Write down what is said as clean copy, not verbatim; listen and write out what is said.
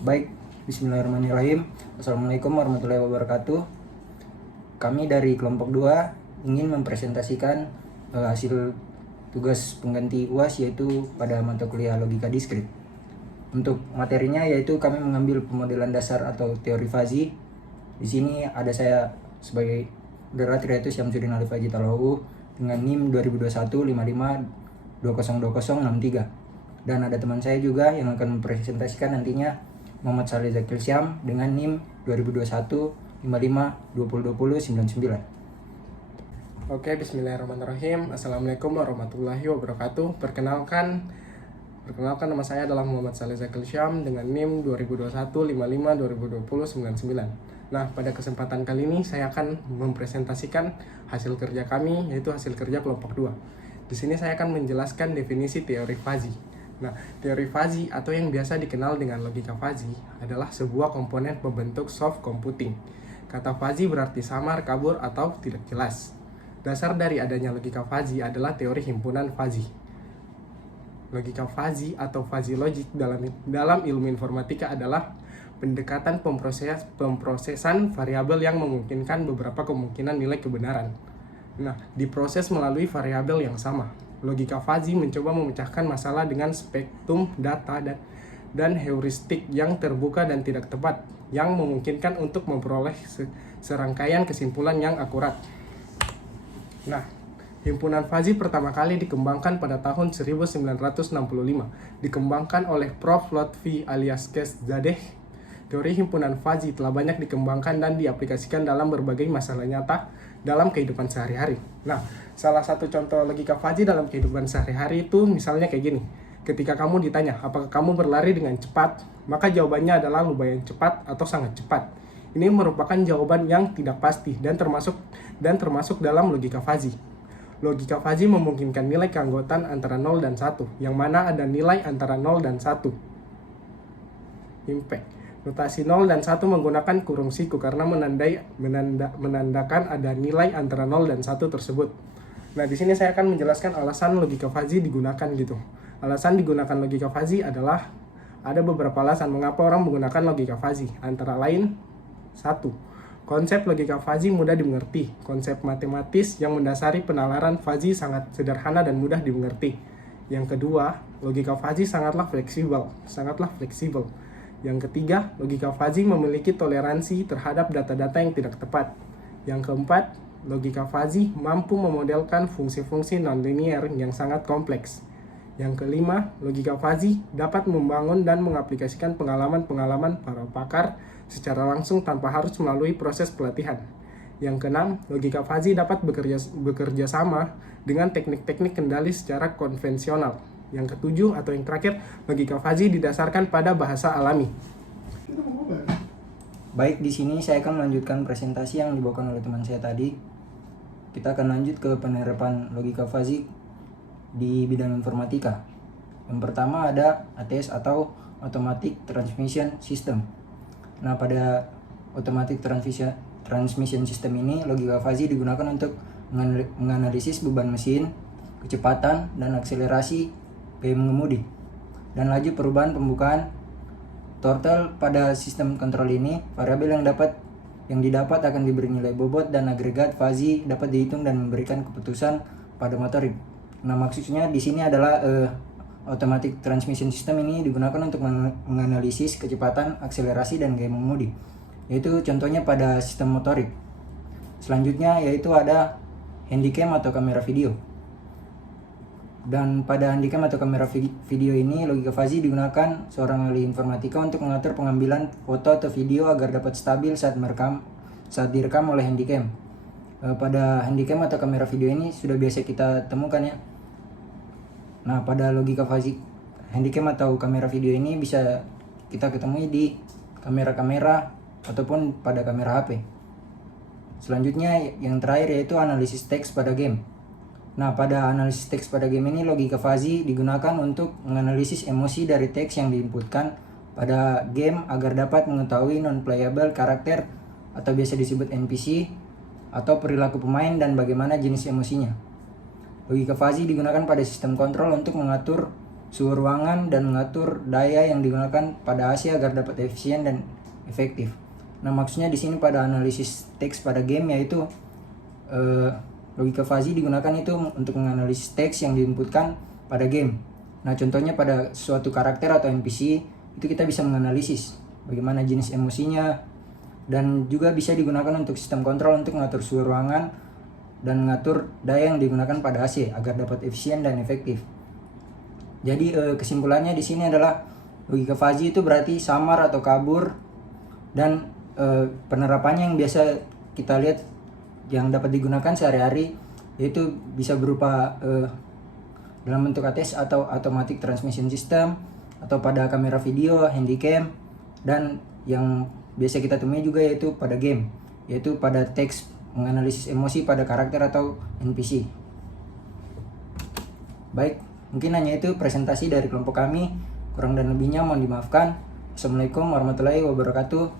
Baik, bismillahirrahmanirrahim. Assalamualaikum warahmatullahi wabarakatuh. Kami dari kelompok 2 ingin mempresentasikan hasil tugas pengganti UAS yaitu pada mata kuliah logika diskrit. Untuk materinya yaitu kami mengambil pemodelan dasar atau teori fazi. Di sini ada saya sebagai moderator yaitu Syamsuddin Alif Haji Talawu dengan NIM 202155202063. Dan ada teman saya juga yang akan mempresentasikan nantinya, Muhammad Saleh Zakil Syam dengan NIM 202155202099. Oke, bismillahirrahmanirrahim. Assalamualaikum warahmatullahi wabarakatuh. Perkenalkan nama saya adalah Muhammad Saleh Zakil Syam dengan NIM 202155202099. Nah, pada kesempatan kali ini saya akan mempresentasikan hasil kerja kami, yaitu hasil kerja kelompok 2. Di sini saya akan menjelaskan definisi teori fazi. Nah, teori fazi atau yang biasa dikenal dengan logika fazi adalah sebuah komponen pembentuk soft computing. Kata fazi berarti samar, kabur, atau tidak jelas. Dasar dari adanya logika fazi adalah teori himpunan fazi. Logika fazi atau fazi logik dalam ilmu informatika adalah pendekatan pemprosesan variabel yang memungkinkan beberapa kemungkinan nilai kebenaran. Nah, diproses melalui variabel yang sama. Logika fazi mencoba memecahkan masalah dengan spektrum data dan heuristik yang terbuka dan tidak tepat, yang memungkinkan untuk memperoleh serangkaian kesimpulan yang akurat. Nah, himpunan fazi pertama kali dikembangkan pada tahun 1965, dikembangkan oleh Prof. Lotfi alias Kesszadeh. Teori himpunan fazi telah banyak dikembangkan dan diaplikasikan dalam berbagai masalah nyata dalam kehidupan sehari-hari. Nah, salah satu contoh logika fazi dalam kehidupan sehari-hari itu misalnya kayak gini. Ketika kamu ditanya, apakah kamu berlari dengan cepat? Maka jawabannya adalah lumayan cepat atau sangat cepat. Ini merupakan jawaban yang tidak pasti dan termasuk dalam logika fazi. Logika fazi memungkinkan nilai keanggotaan antara 0 dan 1, yang mana ada nilai antara 0 dan 1. Impact. Notasi 0 dan 1 menggunakan kurung siku karena menandakan ada nilai antara 0 dan 1 tersebut. Nah, di sini saya akan menjelaskan alasan logika fazi digunakan gitu. Alasan digunakan logika fazi adalah ada beberapa alasan mengapa orang menggunakan logika fazi. Antara lain, 1. Konsep logika fazi mudah dimengerti. Konsep matematis yang mendasari penalaran fazi sangat sederhana dan mudah dimengerti. Yang kedua, logika fazi sangatlah fleksibel. Yang ketiga, logika fazi memiliki toleransi terhadap data-data yang tidak tepat. Yang keempat, logika fazi mampu memodelkan fungsi-fungsi nonlinier yang sangat kompleks. Yang kelima, logika fazi dapat membangun dan mengaplikasikan pengalaman-pengalaman para pakar secara langsung tanpa harus melalui proses pelatihan. Yang keenam, logika fazi dapat bekerja sama dengan teknik-teknik kendali secara konvensional. Yang ketujuh atau yang terakhir, logika fazi didasarkan pada bahasa alami. Baik, di sini saya akan melanjutkan presentasi yang dibawakan oleh teman saya tadi. Kita akan lanjut ke penerapan logika fazi di bidang informatika. Yang pertama ada ATS atau Automatic Transmission System. Nah, pada Automatic Transmission System ini logika fazi digunakan untuk menganalisis beban mesin, kecepatan dan akselerasi gaya mengemudi, dan laju perubahan pembukaan throttle. Pada sistem kontrol ini, variabel yang didapat akan diberi nilai bobot dan agregat fazi dapat dihitung dan memberikan keputusan pada motorik. Nah, maksudnya di sini adalah automatic transmission system ini digunakan untuk menganalisis kecepatan, akselerasi dan gaya mengemudi. Yaitu contohnya pada sistem motorik. Selanjutnya yaitu ada handycam atau kamera video. Dan pada handycam atau kamera video ini logika fazi digunakan seorang ahli informatika untuk mengatur pengambilan foto atau video agar dapat stabil saat direkam oleh handycam. Pada handycam atau kamera video ini sudah biasa kita temukan ya. Nah, pada logika fazi handycam atau kamera video ini bisa kita ketemui di kamera-kamera ataupun pada kamera HP. Selanjutnya yang terakhir yaitu analisis teks pada game. Nah, pada analisis teks pada game ini logika fazi digunakan untuk menganalisis emosi dari teks yang diinputkan pada game agar dapat mengetahui non-playable karakter atau biasa disebut NPC atau perilaku pemain dan bagaimana jenis emosinya. Logika fazi digunakan pada sistem kontrol untuk mengatur suhu ruangan, dan mengatur daya yang digunakan pada AC agar dapat efisien dan efektif. Nah, maksudnya di sini pada analisis teks pada game yaitu logika fuzzy digunakan itu untuk menganalisis teks yang diinputkan pada game. Nah, contohnya pada suatu karakter atau NPC itu kita bisa menganalisis bagaimana jenis emosinya, dan juga bisa digunakan untuk sistem kontrol untuk mengatur suhu ruangan dan mengatur daya yang digunakan pada AC agar dapat efisien dan efektif. Jadi kesimpulannya di sini adalah logika fuzzy itu berarti samar atau kabur, dan penerapannya yang biasa kita lihat yang dapat digunakan sehari-hari yaitu bisa berupa dalam bentuk ATS atau Automatic Transmission System, atau pada kamera video, handycam, dan yang biasa kita temui juga yaitu pada game, yaitu pada teks menganalisis emosi pada karakter atau NPC. Baik, mungkin hanya itu presentasi dari kelompok kami. Kurang dan lebihnya mohon dimaafkan. Assalamualaikum warahmatullahi wabarakatuh.